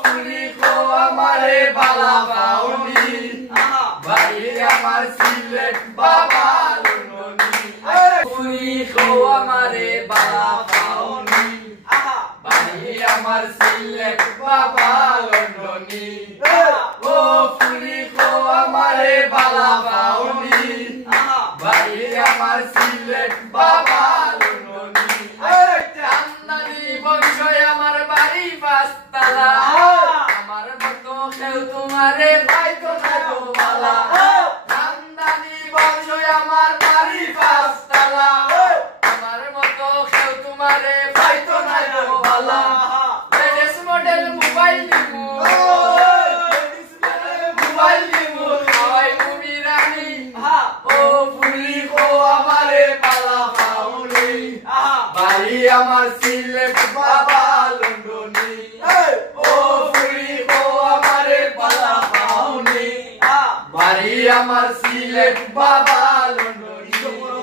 ফুলি খো আমারে বালা পাউনি বাড়ি আমার সিলেট বাবা লন্ডনি ফুলি খো আমারে বালা পাউনি বাড়ি আমার সিলেট বাবা লন্ডনি ও ফুলি খো আমারে বালা পাউনি বাড়ি আমার সিলেট বাবা লন্ডনি চান্দানি বংশ আমার বাড়ি পাঁচতলা আমার মতো কেউ তোমারে পাইতো না গো বালা চান্দানি বংশ আমার বাড়ি পাঁচতলা আমার মতো কেউ তোমারে পাইতো না গো বালা লেটেস্ট মডেল মোবাইল দিমু মোবাইল দিমু হাওয়াই মুভি রানী ও ফুলি খো আমারে বালা পাউনি বাড়ি আমার সিলেট বাবা লন্ডনি ও ফুলি খো আমারে বালা পাউনি বাড়ি আমার সিলেট বাবা লন্ডনি।